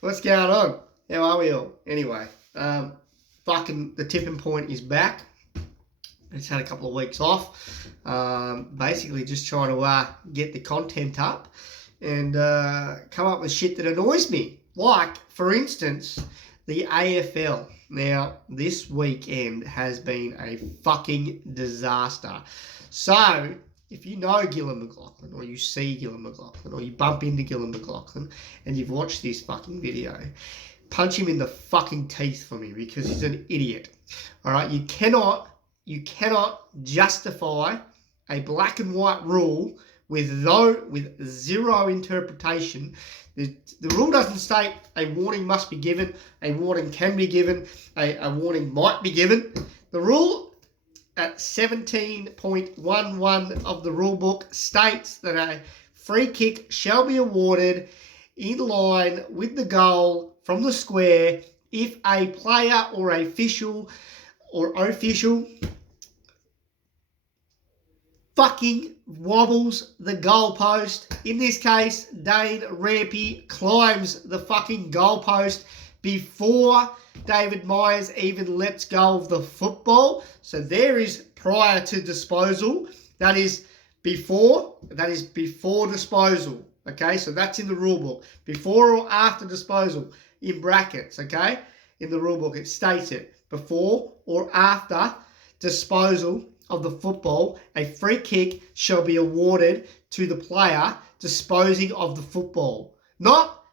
What's going on? How are we all? Anyway, fucking the tipping point is back. It's had a couple of weeks off. Basically just trying to get the content up and come up with shit that annoys me. Like, for instance, the AFL. Now, this weekend has been a fucking disaster. So, if you know Gillon McLachlan, or you see Gillon McLachlan, or you bump into Gillon McLachlan, and you've watched this fucking video, punch him in the fucking teeth for me, because he's an idiot. All right, you cannot justify a black and white rule with zero interpretation. The rule doesn't state a warning must be given, a warning can be given, a warning might be given. The rule at 17.11 of the rule book states that a free kick shall be awarded in line with the goal from the square if a player or official fucking wobbles the goalpost. In this case, Dane Rampy climbs the fucking goalpost before David Myers even lets go of the football. So there is prior to disposal. That is before disposal. Okay, so that's in the rule book. Before or after disposal, in brackets, okay? In the rule book, it states it. Before or after disposal of the football, a free kick shall be awarded to the player disposing of the football. Not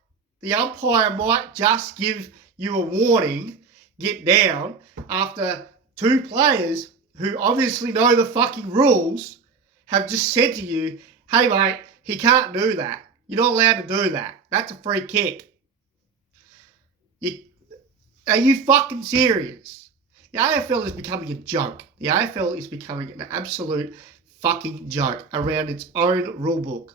the umpire might just give you a warning, get down, after two players who obviously know the fucking rules have just said to you, hey mate, he can't do that. You're not allowed to do that. That's a free kick. Are you fucking serious? The AFL is becoming a joke. The AFL is becoming an absolute fucking joke around its own rule book.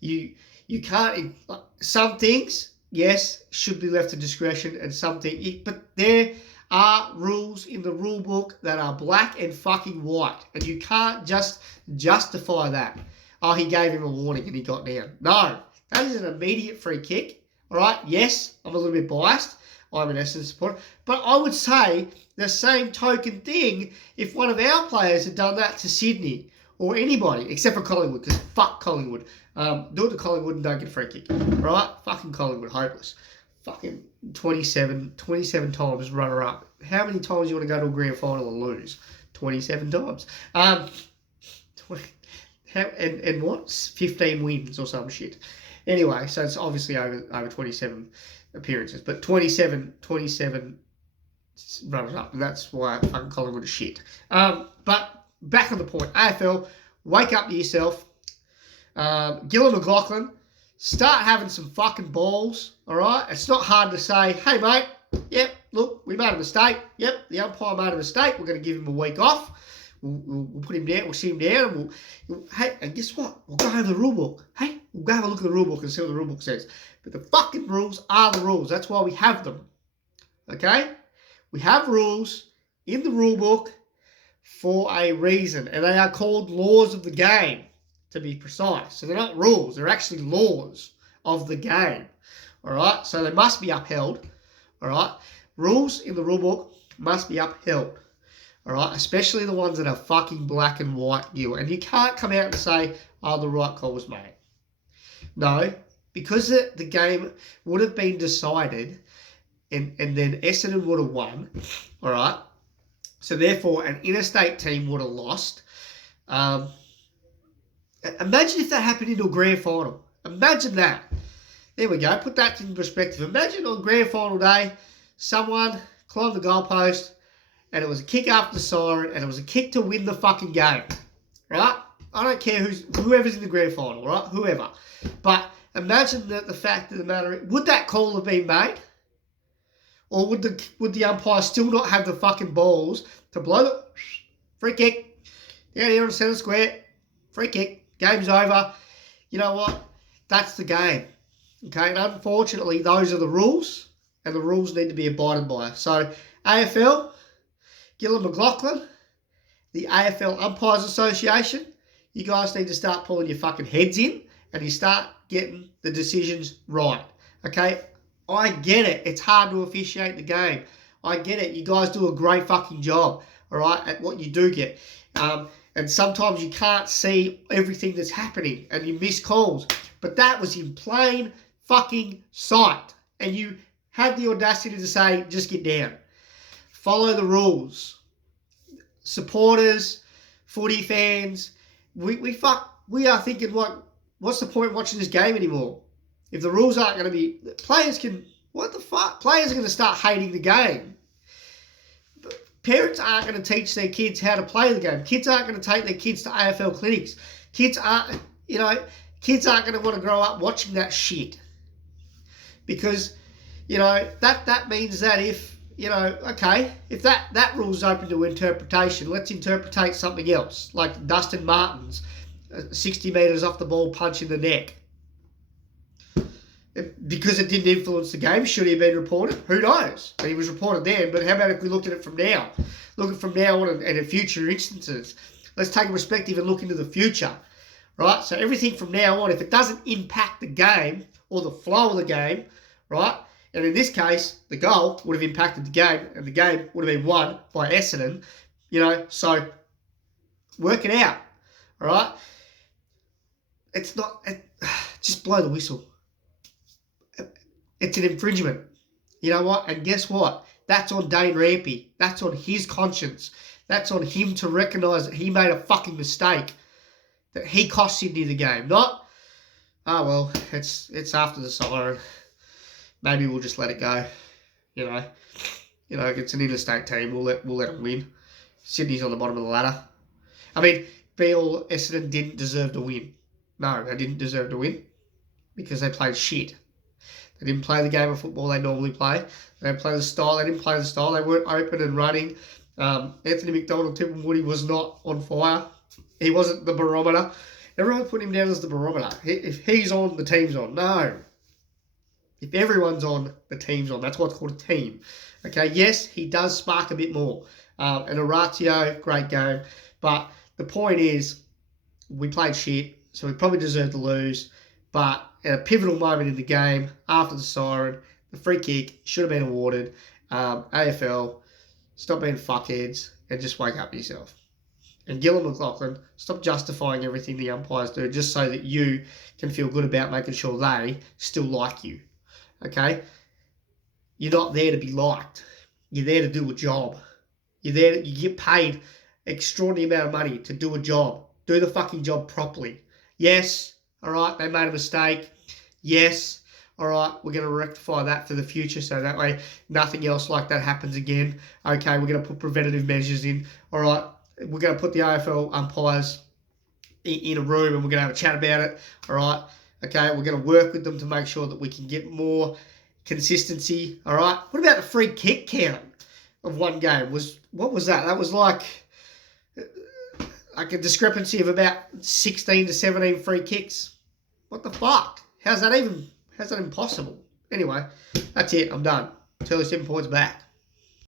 You can't. Some things, yes, should be left to discretion, and some things, but there are rules in the rule book that are black and fucking white, and you can't just justify that. Oh, he gave him a warning and he got down. No, that is an immediate free kick. All right. Yes, I'm a little bit biased. I'm an Essendon supporter. But I would say the same token thing if one of our players had done that to Sydney or anybody, except for Collingwood, because fuck Collingwood. Do it to Collingwood and don't get a free kick. Right? Fucking Collingwood, hopeless. Fucking 27 times runner-up. How many times do you want to go to a grand final and lose? 27 times. And what? 15 wins or some shit. Anyway, so it's obviously over 27 appearances, but 27 runners up, and that's why fucking Collingwood is shit. But back on the point, AFL, wake up to yourself. Gillon McLachlan, start having some fucking balls, all right? It's not hard to say, hey mate, yep, look, we made a mistake. Yep, the umpire made a mistake. We're going to give him a week off. We'll put him down. We'll sit him down. Hey, and guess what? We'll go over the rule book. Hey, we'll go have a look at the rule book and see what the rule book says. But the fucking rules are the rules. That's why we have them. Okay? We have rules in the rule book for a reason, and they are called laws of the game, to be precise. So they're not rules. They're actually laws of the game. All right? So they must be upheld. All right? Rules in the rule book must be upheld. All right, especially the ones that are fucking black and white, Gil. And you can't come out and say, oh, the right call was made. No, because the game would have been decided and then Essendon would have won, all right? So therefore, an interstate team would have lost. Imagine if that happened into a grand final. Imagine that. There we go. Put that in perspective. Imagine on grand final day, someone climbed the goalpost, and it was a kick after the siren, and it was a kick to win the fucking game, right? I don't care whoever's in the grand final, right? Whoever. But imagine that the fact of the matter, would that call have been made? Or would the umpire still not have the fucking balls to blow the free kick down here on the centre square, free kick, game's over. You know what? That's the game. Okay, and unfortunately, those are the rules, and the rules need to be abided by. So, AFL, Gillon McLachlan, the AFL Umpires Association, you guys need to start pulling your fucking heads in and you start getting the decisions right. Okay? I get it. It's hard to officiate the game. I get it. You guys do a great fucking job, all right, at what you do get. And sometimes you can't see everything that's happening and you miss calls. But that was in plain fucking sight. And you had the audacity to say, just get down. Follow the rules. Supporters, footy fans, we are thinking, what's the point of watching this game anymore? If the rules aren't going to be... Players can... What the fuck? Players are going to start hating the game. Parents aren't going to teach their kids how to play the game. Kids aren't going to take their kids to AFL clinics. Kids aren't going to want to grow up watching that shit. Because, that means that if, if that rule's open to interpretation, let's interpretate something else. Like Dustin Martin's 60 metres off the ball punch in the neck. Because it didn't influence the game, should he have been reported? Who knows? He was reported then, but how about if we looked at it from now? Looking from now on and in future instances. Let's take a perspective and look into the future, right? So everything from now on, if it doesn't impact the game or the flow of the game, right? And in this case, the goal would have impacted the game and the game would have been won by Essendon, so work it out, all right? It's not... just blow the whistle. It's an infringement. You know what? And guess what? That's on Dane Rampy. That's on his conscience. That's on him to recognise that he made a fucking mistake. That he cost Sydney the game. Not, it's after the siren. Maybe we'll just let it go. It's an interstate team. We'll let them win. Sydney's on the bottom of the ladder. I mean, Essendon didn't deserve to win. No, they didn't deserve to win because they played shit. They didn't play the game of football they normally play. They didn't play the style. They didn't play the style. They weren't open and running. Anthony McDonald, Tipperwoody was not on fire. He wasn't the barometer. Everyone put him down as the barometer. If he's on, the team's on. No. If everyone's on, the team's on. That's what's called a team. Okay, yes, he does spark a bit more. And Oratio, great game. But the point is, we played shit, so we probably deserved to lose. But at a pivotal moment in the game, after the siren, the free kick should have been awarded. AFL, stop being fuckheads and just wake up yourself. And Gillon McLachlan, stop justifying everything the umpires do just so that you can feel good about making sure they still like you. Okay? You're not there to be liked. You're there to do a job. You get paid extraordinary amount of money to do a job. Do the fucking job properly. Yes, all right, they made a mistake. Yes, all right, we're going to rectify that for the future so that way nothing else like that happens again. Okay, we're going to put preventative measures in. All right, we're going to put the AFL umpires in a room and we're going to have a chat about it. All right, okay, we're going to work with them to make sure that we can get more consistency. All right, what about the free kick count of one game? What was that? That was like a discrepancy of about 16 to 17 free kicks. What the fuck? How's that even possible? Anyway, that's it. I'm done. Turley 7 points back.